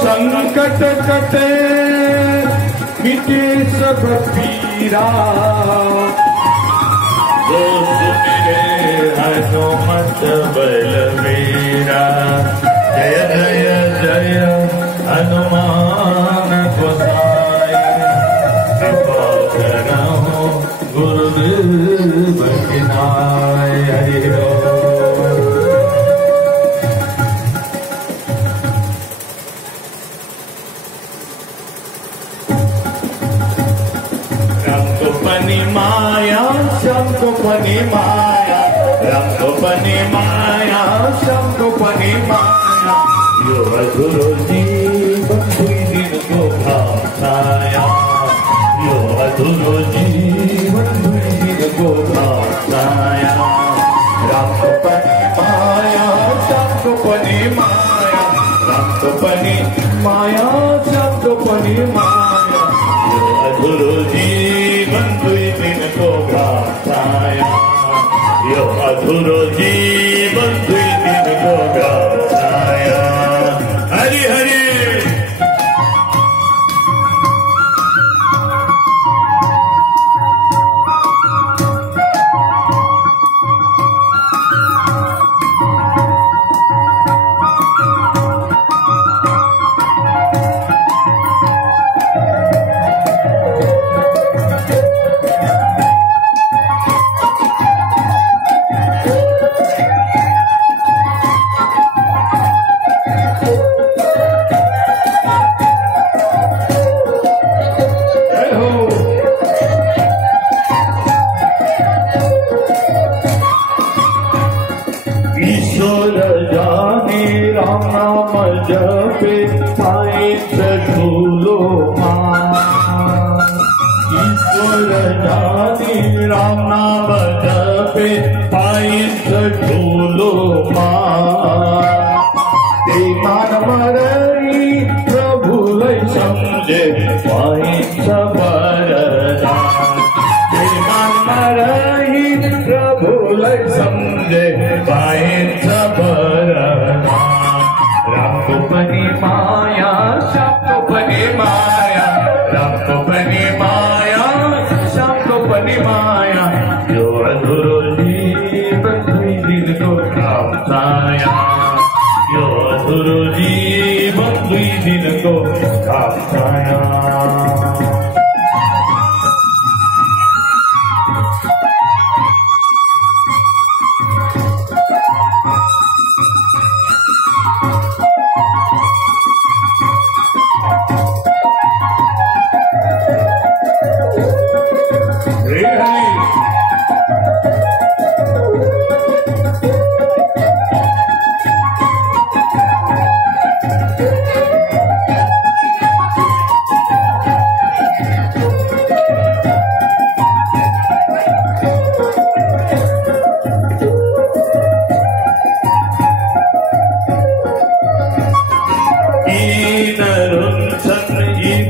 संकट कटे मिटे सब पीरा, जो सुमिरे हनुमत बलवीरा। जय जय जय हनुमान गोसाई, कृपा करहु गुरुदेव की नाय। हरि माया शंकुपनि माया, रंगपनि माया शंकुपनि माया। यो अधुरो जीवन दुई दिन को भाषाया, यो अधुरो जीवन दुई दिन को भाषाया। रंगपनि माया शंकुपनि माया, रंगपनि माया शंकुपनि माया। यो अधुरो जीवन दुई दिन को भाषाया, यो अधुरो जीवन दुई दिन को भाषाया। हरि हरि जपे पाए झूलो ईश्वर जानी राम नाम जपे पाए झूलो मान मरई प्रभु लय समझे पाए सबरदा। मान मरई प्रभु लय समझे पाए सबरदा। रंगपनि माया शंकुपनि माया, रंगपनि माया शंकुपनि माया। यो अधुरो जीवन दुई दिन को भाषाया, यो अधुरो जीवन दुई दिन को भाषाया।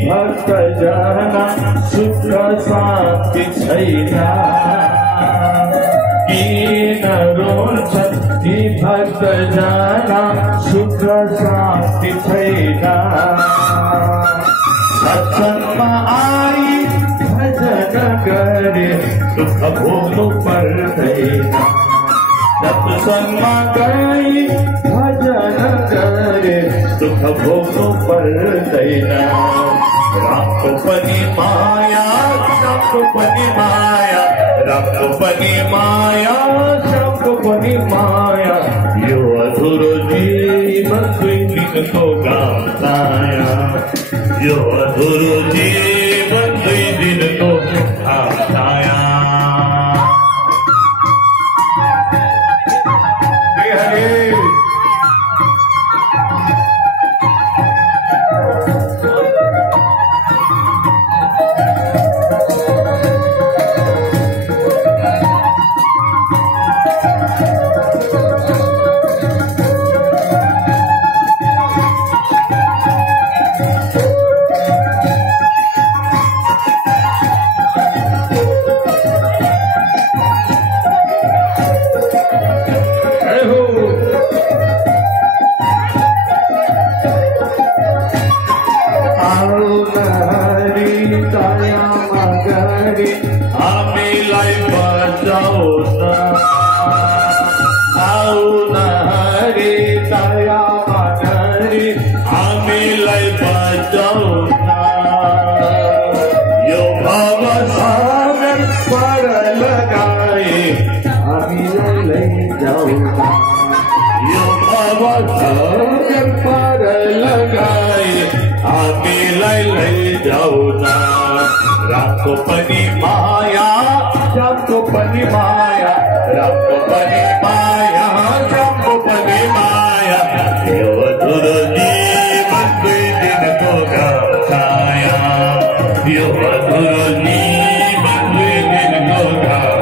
भक्त जना सुख शांति छैना, कीन रोन्छन् यी भक्त जना सुख शांति छैना। सत्संगमा आई भजन गरे दुख भोग्नु पर्दैन। सत्संगमा गई भजन गरे दुख भोग्नु पर्दैन। रंगपनि माया शंकुपनि माया, रंगपनि माया शंकुपनि माया। यो अधुरो जीवन दुई दिन को भाषाया, यो अधुरो जीवन दुई दिन को भाषाया। पार लगाई आम्ही लय जाऊना राखो पनी माया जातो पनी माया राखो पनी माया जातो पनी माया देव धुरुजी बंदे दिन को गाया देव धुरुजी बंदे दिन को गाया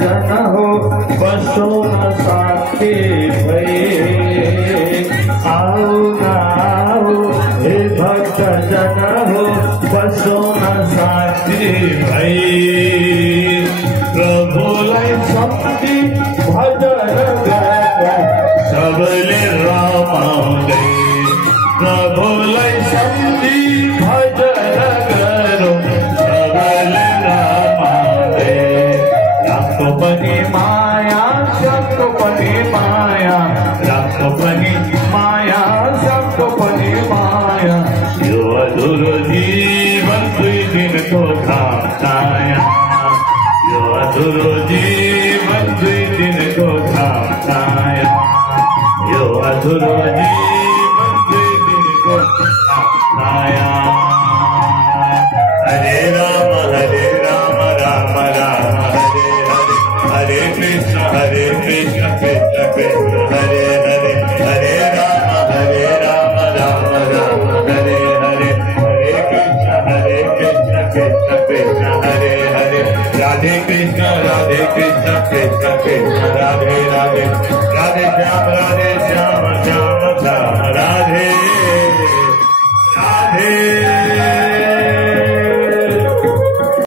जन हो बसो न साथे भये आओ ना आओ हे भक्त जन हो बसो न साथे भये प्रभु लय शक्ति भजन गर सबले रामांगे प्रभु लय शक्ति भजन करो सबले रामांगे राखो पनी माया सबको पनी माया राखो पनी माया सबको पनी माया यो अधूरो जीवन दुई दिन को खाया यो अधूरो जीवन दुई दिन को खाया यो अधूरो जीवन दुई दिन को खाया हरे राम राम राम हरे कृष्ण कृष्ण कृष्ण हरे हरे हरे राम राम राम हरे हरे हरे कृष्ण कृष्ण कृष्ण हरे हरे राधे कृष्ण कृष्ण कृष्ण राधे राधे राधे श्याम श्याम श्याम राधे राधे